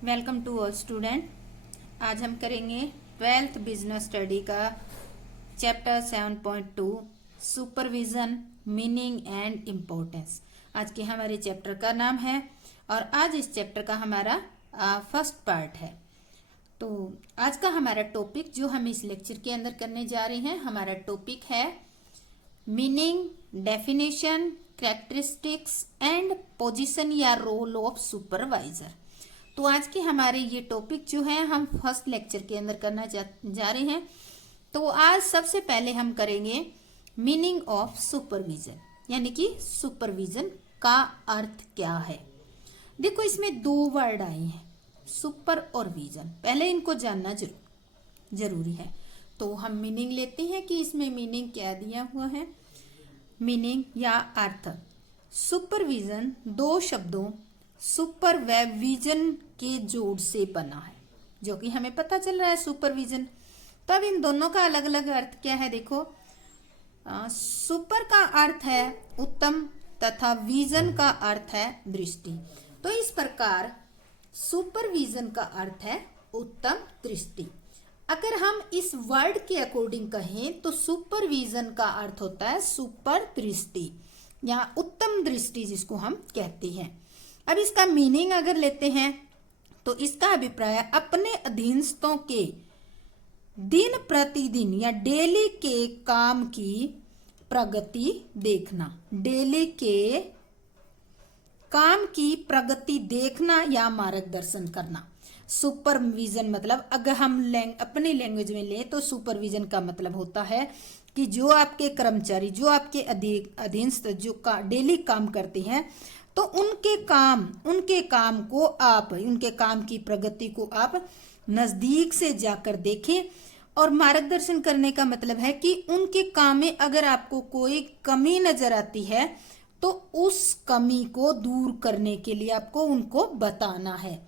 Welcome to all student. आज हम करेंगे 12th बिजनेस स्टडी का chapter 7.2 supervision meaning and importance. आज के हमारे चैप्टर का नाम है और आज इस चैप्टर का हमारा फर्स्ट पार्ट है। तो आज का हमारा टॉपिक जो हम इस लेक्चर के अंदर करने जा रहे हैं, हमारा टॉपिक है meaning, definition, characteristics and position या रोल ऑफ सुपरवाइजर। तो आज के हमारे ये टॉपिक जो है हम फर्स्ट लेक्चर के अंदर करना जा रहे हैं। तो आज सबसे पहले हम करेंगे मीनिंग ऑफ सुपरविजन, यानी कि सुपरविजन का अर्थ क्या है। देखो, इसमें दो वर्ड आए हैं, सुपर और विजन। पहले इनको जानना जरूरी है। तो हम मीनिंग लेते हैं कि इसमें मीनिंग क्या दिया हुआ है। मीनिंग या अर्थ, सुपरविजन दो शब्दों सुपर व विजन के जोड़ से बना है, जो कि हमें पता चल रहा है सुपरविजन। तब इन दोनों का अलग अलग अर्थ क्या है। देखो, सुपर का अर्थ है उत्तम तथा विजन का अर्थ है दृष्टि। तो इस प्रकार सुपरविजन का अर्थ है उत्तम दृष्टि। अगर हम इस वर्ड के अकॉर्डिंग कहें तो सुपरविजन का अर्थ होता है सुपर दृष्टि या उत्तम दृष्टि, जिसको हम कहते हैं। अब इसका मीनिंग अगर लेते हैं तो इसका अभिप्राय अपने अधीनस्थों के दिन प्रतिदिन या डेली के काम की प्रगति देखना। डेली के काम की प्रगति देखना या मार्गदर्शन करना। सुपरविजन मतलब अगर हम अपनी लैंग्वेज में ले तो सुपरविजन का मतलब होता है कि जो आपके कर्मचारी, जो आपके अधीनस्थ जो डेली काम करते हैं, तो उनके काम को आप, उनके काम की प्रगति को आप नजदीक से जाकर देखें। और मार्गदर्शन करने का मतलब है कि उनके काम में अगर आपको कोई कमी नजर आती है तो उस कमी को दूर करने के लिए आपको उनको बताना है।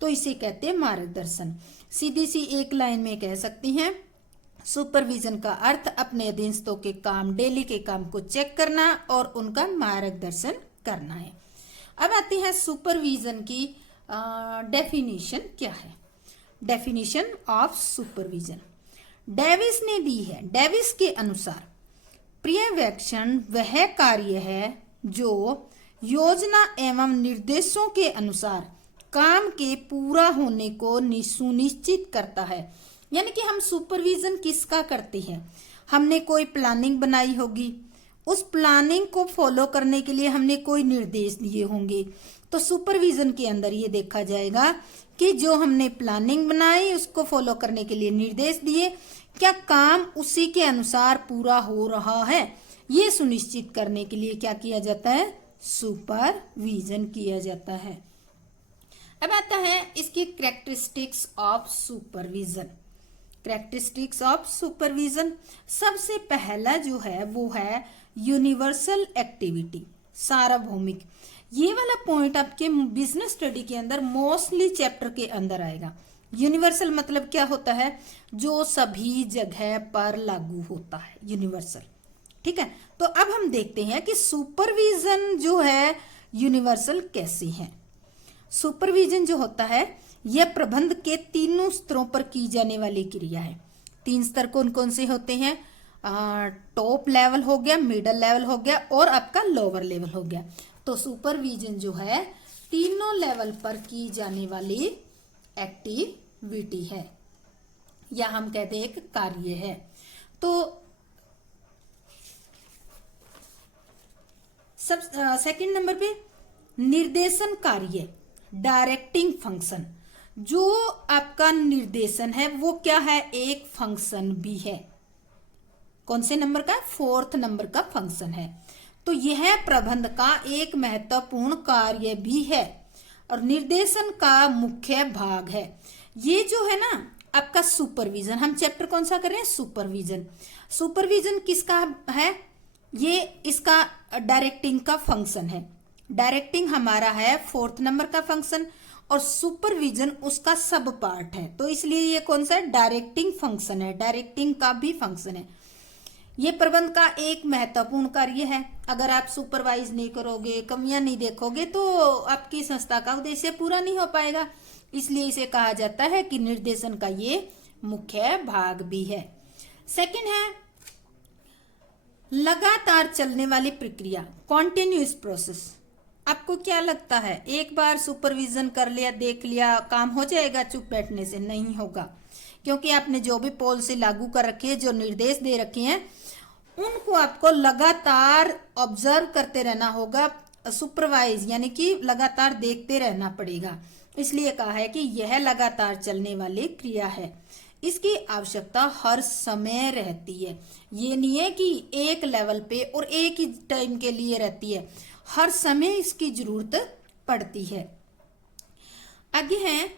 तो इसे कहते हैं मार्गदर्शन। सीधी सी एक लाइन में कह सकती हैं, सुपरविजन का अर्थ अपने अधीनस्थों के काम, डेली के काम को चेक करना और उनका मार्गदर्शन करना है। अब आते हैं सुपरविजन की डेफिनेशन क्या है। डेफिनेशन ऑफ सुपरविजन डेविस ने दी है। डेविस के अनुसार पर्यवेक्षण वह कार्य है जो योजना एवं निर्देशों के अनुसार काम के पूरा होने को सुनिश्चित करता है। यानी कि हम सुपरविजन किसका करते हैं। हमने कोई प्लानिंग बनाई होगी, उस प्लानिंग को फॉलो करने के लिए हमने कोई निर्देश दिए होंगे, तो सुपरविजन के अंदर ये देखा जाएगा कि जो हमने प्लानिंग बनाई उसको फॉलो करने के लिए निर्देश दिए, क्या काम उसी के अनुसार पूरा हो रहा है, ये सुनिश्चित करने के लिए क्या किया जाता है, सुपरविजन किया जाता है। अब आता है इसकी characteristics of supervision. Characteristics of supervision, सबसे पहला जो है वो है यूनिवर्सल एक्टिविटी, सार्वभौमिक। ये वाला पॉइंट आपके बिजनेस स्टडी के अंदर मोस्टली चैप्टर के अंदर आएगा। यूनिवर्सल मतलब क्या होता है, जो सभी जगह पर लागू होता है, यूनिवर्सल। ठीक है, तो अब हम देखते हैं कि सुपरविजन जो है यूनिवर्सल कैसे है। सुपरविजन जो होता है यह प्रबंध के तीनों स्तरों पर की जाने वाली क्रिया है। तीन स्तर कौन कौन से होते हैं, टॉप लेवल हो गया, मिडल लेवल हो गया और आपका लोअर लेवल हो गया। तो सुपरविजन जो है तीनों लेवल पर की जाने वाली एक्टिविटी है, या हम कहते हैं एक कार्य है। तो सब सेकंड नंबर पे निर्देशन कार्य, डायरेक्टिंग फंक्शन। जो आपका निर्देशन है वो क्या है, एक फंक्शन भी है। कौन से नंबर का, फोर्थ नंबर का फंक्शन है। तो यह प्रबंध का एक महत्वपूर्ण कार्य भी है और निर्देशन का मुख्य भाग है। ये जो है ना आपका सुपरविजन, हम चैप्टर कौन सा कर रहे हैं, सुपरविजन। सुपरविजन किसका है, ये इसका डायरेक्टिंग का फंक्शन है। डायरेक्टिंग हमारा है फोर्थ नंबर का फंक्शन और सुपरविजन उसका सब पार्ट है। तो इसलिए ये कौन सा है, डायरेक्टिंग फंक्शन है, डायरेक्टिंग का भी फंक्शन है। ये प्रबंध का एक महत्वपूर्ण कार्य है। अगर आप सुपरवाइज नहीं करोगे, कमियां नहीं देखोगे, तो आपकी संस्था का उद्देश्य पूरा नहीं हो पाएगा। इसलिए इसे कहा जाता है कि निर्देशन का ये मुख्य भाग भी है। सेकंड है लगातार चलने वाली प्रक्रिया, कॉन्टिन्यूअस प्रोसेस। आपको क्या लगता है एक बार सुपरविजन कर लिया, देख लिया, काम हो जाएगा चुप बैठने से? नहीं होगा, क्योंकि आपने जो भी पॉलिसी लागू कर रखी है, जो निर्देश दे रखे हैं, उनको आपको लगातार ऑब्जर्व करते रहना होगा, सुपरवाइज यानी कि लगातार देखते रहना पड़ेगा। इसलिए कहा है कि यह लगातार चलने वाली क्रिया है, इसकी आवश्यकता हर समय रहती है। ये नहीं है कि एक लेवल पे और एक ही टाइम के लिए रहती है, हर समय इसकी जरूरत पड़ती है। आगे है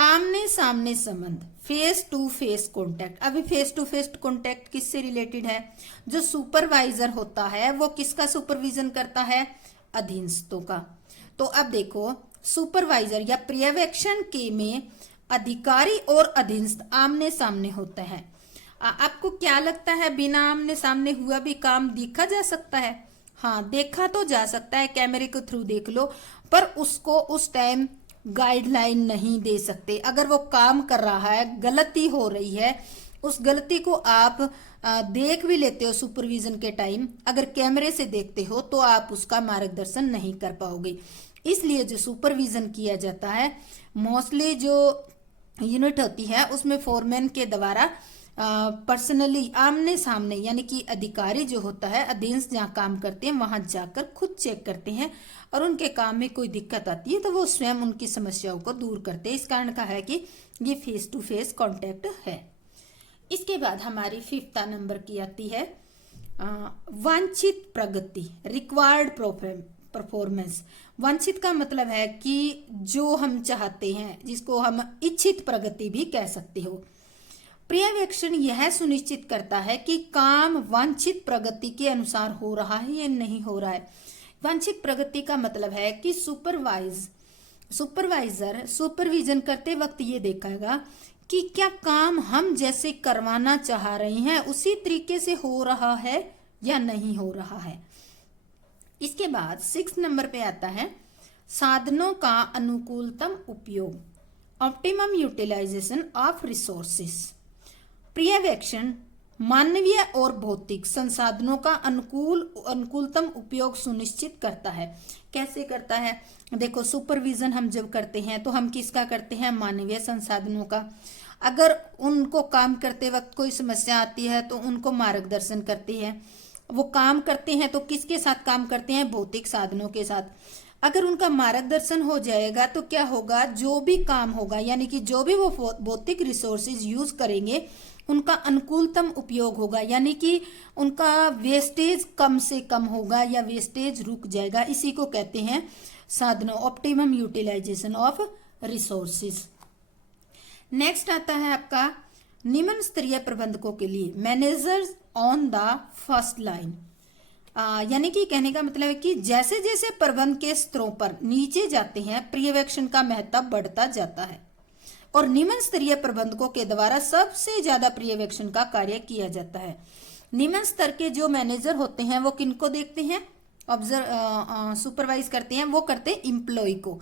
आमने सामने संबंध, फेस टू फेस कॉन्टैक्ट। अभी फेस टू फेस कॉन्टैक्ट किससे रिलेटेड है? जो सुपरवाइजर होता है वो किसका सुपरविजन करता है? अधीनस्थों का। तो अब देखो सुपरवाइजर या पर्यवेक्षण के में अधिकारी और अधीनस्थ आमने सामने होते हैं। आपको क्या लगता है बिना आमने सामने हुआ भी काम देखा जा सकता है? हाँ, देखा तो जा सकता है, कैमरे के थ्रू देख लो, पर उसको उस टाइम गाइडलाइन नहीं दे सकते। अगर वो काम कर रहा है, गलती हो रही है, उस गलती को आप देख भी लेते हो सुपरविजन के टाइम, अगर कैमरे से देखते हो तो आप उसका मार्गदर्शन नहीं कर पाओगे। इसलिए जो सुपरविजन किया जाता है, मोस्टली जो यूनिट होती है उसमें फोरमैन के द्वारा पर्सनली आमने सामने, यानी कि अधिकारी जो होता है, अधीनस्थ जहाँ काम करते हैं वहां जाकर खुद चेक करते हैं, और उनके काम में कोई दिक्कत आती है तो वो स्वयं उनकी समस्याओं को दूर करते हैं। इस कारण कहा है कि ये फेस टू फेस कॉन्टैक्ट है। इसके बाद हमारी 5th नंबर की आती है वांछित प्रगति, रिक्वायर्ड परफॉर्मेंस। वांछित का मतलब है कि जो हम चाहते हैं, जिसको हम इच्छित प्रगति भी कह सकते हो। पर्यवेक्षण यह सुनिश्चित करता है कि काम वांछित प्रगति के अनुसार हो रहा है या नहीं हो रहा है। वांछित प्रगति का मतलब है कि सुपरवाइजर सुपरविजन करते वक्त ये देखेगा कि क्या काम हम जैसे करवाना चाह रहे हैं उसी तरीके से हो रहा है या नहीं हो रहा है। इसके बाद 6 नंबर पे आता है साधनों का अनुकूलतम उपयोग, ऑप्टिमम यूटिलाइजेशन ऑफ रिसोर्सेस। पर्यवेक्षण मानवीय और भौतिक संसाधनों का अनुकूलतम उपयोग सुनिश्चित करता है। कैसे करता है? देखो सुपरविजन हम जब करते हैं तो हम किसका करते हैं? मानवीय संसाधनों का। अगर उनको काम करते वक्त कोई समस्या आती है तो उनको मार्गदर्शन करते हैं। वो काम करते हैं तो किसके साथ काम करते हैं? भौतिक साधनों के साथ। अगर उनका मार्गदर्शन हो जाएगा तो क्या होगा? जो भी काम होगा, यानी कि जो भी वो भौतिक रिसोर्सेज यूज करेंगे उनका अनुकूलतम उपयोग होगा, यानी कि उनका वेस्टेज कम से कम होगा या वेस्टेज रुक जाएगा। इसी को कहते हैं साधनों, optimum utilization of resources. Next आता है आपका निम्न स्तरीय प्रबंधकों के लिए managers on the first line. यानी कि कहने का मतलब है कि जैसे जैसे प्रबंध के स्तरों पर नीचे जाते हैं पर्यवेक्षण का महत्व बढ़ता जाता है, और निम्न स्तरीय प्रबंधकों के द्वारा सबसे ज्यादा पर्यवेक्षण का कार्य किया जाता है। निम्न स्तर के जो मैनेजर होते हैं वो किनको देखते हैं? सुपरवाइज करते हैं, वो करते हैं एम्प्लॉय को।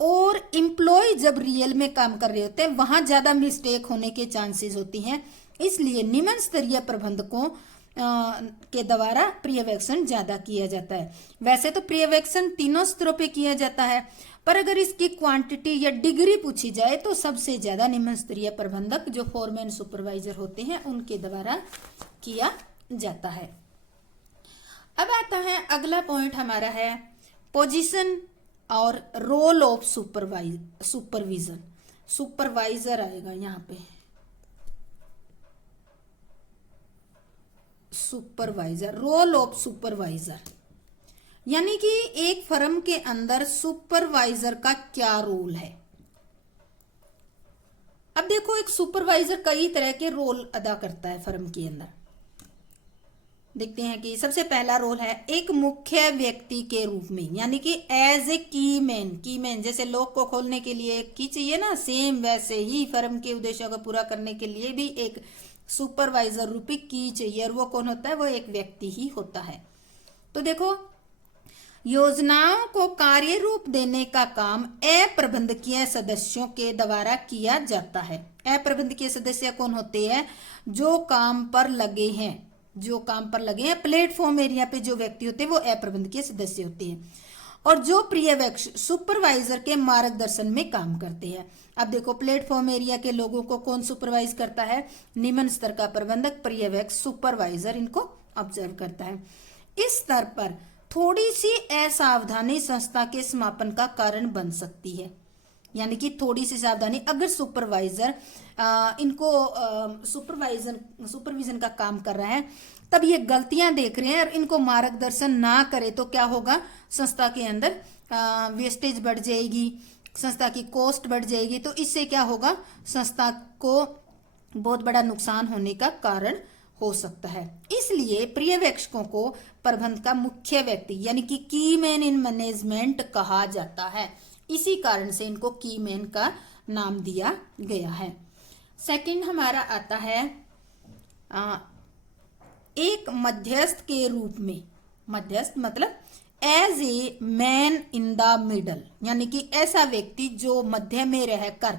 और एम्प्लॉय जब रियल में काम कर रहे होते हैं वहां ज्यादा मिस्टेक होने के चांसेस होती हैं, इसलिए निम्न स्तरीय प्रबंधकों के द्वारा पर्यवेक्षण ज्यादा किया जाता है। वैसे तो पर्यवेक्षण तीनों स्तरों पे किया जाता है, पर अगर इसकी क्वांटिटी या डिग्री पूछी जाए तो सबसे ज्यादा निम्न स्तरीय प्रबंधक जो फोरमैन सुपरवाइजर होते हैं उनके द्वारा किया जाता है। अब आता है अगला पॉइंट हमारा है पोजीशन और रोल ऑफ सुपरविजन। सुपरवाइजर आएगा यहाँ पे, सुपरवाइजर, रोल ऑफ सुपरवाइजर, यानी कि एक फर्म के अंदर सुपरवाइजर का क्या रोल है। अब देखो एक सुपरवाइजर कई तरह के रोल अदा करता है फर्म के अंदर। देखते हैं कि सबसे पहला रोल है एक मुख्य व्यक्ति के रूप में, यानी कि एज ए की मैन। जैसे लॉक को खोलने के लिए की चाहिए ना, सेम वैसे ही फर्म के उद्देश्यों को पूरा करने के लिए भी एक सुपरवाइजर रूपी की चाहिए, और वो कौन होता है? वो एक व्यक्ति ही होता है। तो देखो योजनाओं को कार्य रूप देने का काम अप्रबंधकीय सदस्यों के द्वारा किया जाता है। अप्रबंधकीय सदस्य कौन होते हैं? जो काम पर लगे हैं, जो काम पर लगे हैं, प्लेटफॉर्म एरिया पे जो व्यक्ति होते हैं वो अप्रबंधकीय सदस्य होते हैं। और जो पर्यवेक्षक सुपरवाइजर के मार्गदर्शन में काम करते हैं। अब देखो, प्लेटफॉर्म एरिया के लोगों को कौन सुपरवाइज करता है? निम्न स्तर का प्रबंधक, पर्यवेक्षक, सुपरवाइजर इनको ऑब्जर्व करता है। इस स्तर पर थोड़ी सी असावधानी संस्था के समापन का कारण बन सकती है। यानी कि थोड़ी सी सावधानी, अगर सुपरवाइजर इनको सुपरविजन का काम कर रहा है, तब ये गलतियां देख रहे हैं और इनको मार्गदर्शन ना करे तो क्या होगा? संस्था के अंदर वेस्टेज बढ़ जाएगी, संस्था की कॉस्ट बढ़ जाएगी। तो इससे क्या होगा? संस्था को बहुत बड़ा नुकसान होने का कारण हो सकता है। इसलिए पर्यवेक्षकों को प्रबंध का मुख्य व्यक्ति यानी कि की मैन इन मैनेजमेंट कहा जाता है। इसी कारण से इनको की मैन का नाम दिया गया है। सेकंड हमारा आता है एक मध्यस्थ के रूप में। मध्यस्थ मतलब as a man in the middle, यानी कि ऐसा व्यक्ति जो मध्य में रहकर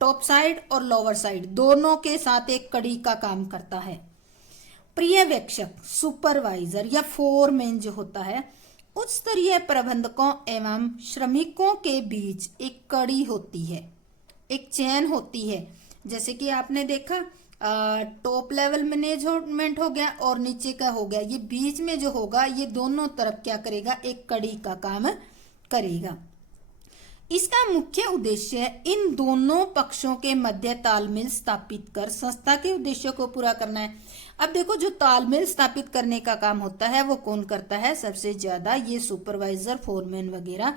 टॉप साइड और लोअर साइड दोनों के साथ एक कड़ी का काम करता है। पर्यवेक्षक, सुपरवाइजर या फोरमैन जो होता है, उच्च स्तरीय प्रबंधकों एवं श्रमिकों के बीच एक कड़ी होती है, एक चेन होती है। जैसे कि आपने देखा टॉप लेवल मैनेजमेंट हो गया और नीचे का हो गया, ये बीच में जो होगा ये दोनों तरफ क्या करेगा? एक कड़ी का काम करेगा। इसका मुख्य उद्देश्य इन दोनों पक्षों के मध्य तालमेल स्थापित कर संस्था के उद्देश्यों को पूरा करना है। अब देखो, जो तालमेल स्थापित करने का काम होता है वो कौन करता है? सबसे ज्यादा ये सुपरवाइजर, फोरमैन वगैरह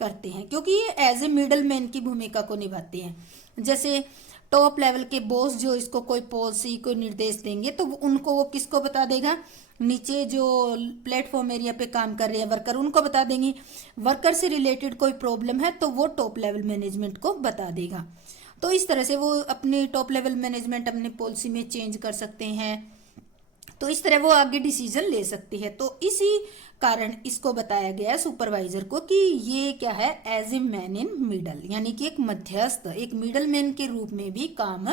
करते हैं, क्योंकि ये एज ए मिडल मैन की भूमिका को निभाते हैं। जैसे टॉप लेवल के बॉस जो इसको कोई पॉलिसी, कोई निर्देश देंगे तो उनको वो किसको बता देगा? नीचे जो प्लेटफॉर्म एरिया पे काम कर रहे हैं वर्कर, उनको बता देंगे। वर्कर से रिलेटेड कोई प्रॉब्लम है तो वो टॉप लेवल मैनेजमेंट को बता देगा। तो इस तरह से वो अपनी टॉप लेवल मैनेजमेंट अपनी पॉलिसी में चेंज कर सकते हैं, तो इस तरह वो आगे डिसीजन ले सकती है। तो इसी कारण इसको बताया गया है सुपरवाइजर को कि ये क्या है? As a man in middle, यानी कि एक मध्यस्थ, एक मिडल मैन के रूप में भी काम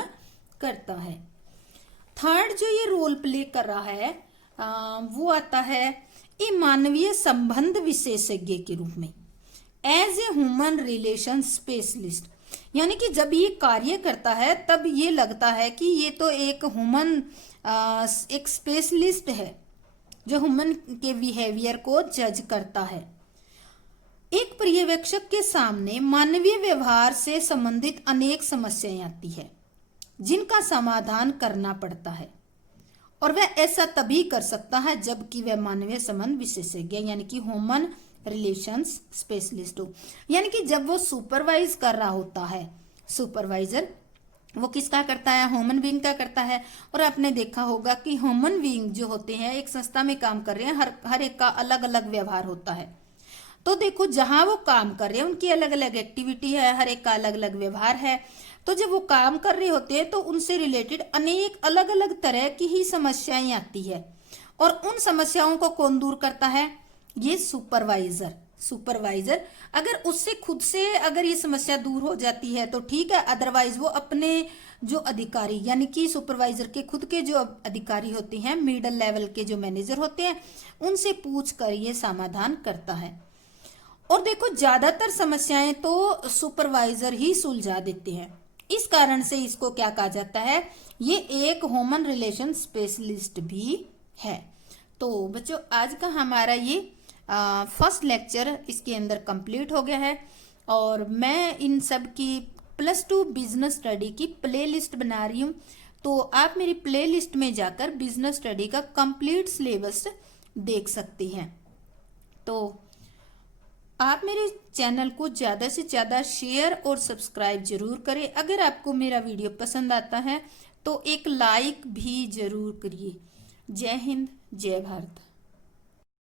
करता है। थर्ड जो ये रोल प्ले कर रहा है वो आता है ए मानवीय संबंध विशेषज्ञ के रूप में, as a human relation specialist. यानी कि जब ये कार्य करता है तब ये लगता है कि ये तो एक ह्यूमन एक स्पेशलिस्ट है जो ह्यूमन के बिहेवियर को जज करता है। एक पर्यवेक्षक के सामने मानवीय व्यवहार से संबंधित अनेक समस्याएं आती है जिनका समाधान करना पड़ता है, और वह ऐसा तभी कर सकता है जबकि वह मानवीय संबंध विशेषज्ञ यानी कि ह्यूमन रिलेशंस स्पेशलिस्ट हो। यानी कि जब वो सुपरवाइज कर रहा होता है, सुपरवाइजर वो किसका करता है? ह्यूमन बीइंग का करता है। और आपने देखा होगा कि ह्यूमन बीइंग जो होते हैं एक संस्था में काम कर रहे हैं, हर एक का अलग अलग व्यवहार होता है। तो देखो, जहां वो काम कर रहे हैं उनकी अलग अलग एक्टिविटी है, हर एक का अलग अलग व्यवहार है। तो जब वो काम कर रहे होते हैं तो उनसे रिलेटेड अनेक अलग अलग तरह की ही समस्याएं आती है, और उन समस्याओं को कौन दूर करता है? ये सुपरवाइजर। सुपरवाइजर अगर उससे खुद से अगर ये समस्या दूर हो जाती है तो ठीक है, अदरवाइज वो अपने जो अधिकारी यानी कि सुपरवाइजर के खुद के जो अधिकारी होते हैं, मिडल लेवल के जो मैनेजर होते हैं, उनसे पूछ कर ये समाधान करता है। और देखो, ज्यादातर समस्याएं तो सुपरवाइजर ही सुलझा देते हैं। इस कारण से इसको क्या कहा जाता है? ये एक ह्यूमन रिलेशन स्पेशलिस्ट भी है। तो बच्चों, आज का हमारा ये फर्स्ट लेक्चर इसके अंदर कंप्लीट हो गया है, और मैं इन सब की +2 बिजनेस स्टडी की प्लेलिस्ट बना रही हूँ। तो आप मेरी प्लेलिस्ट में जाकर बिजनेस स्टडी का कंप्लीट सिलेबस देख सकती हैं। तो आप मेरे चैनल को ज़्यादा से ज़्यादा शेयर और सब्सक्राइब जरूर करें। अगर आपको मेरा वीडियो पसंद आता है तो एक लाइक भी जरूर करिए। जय हिंद, जय भारत।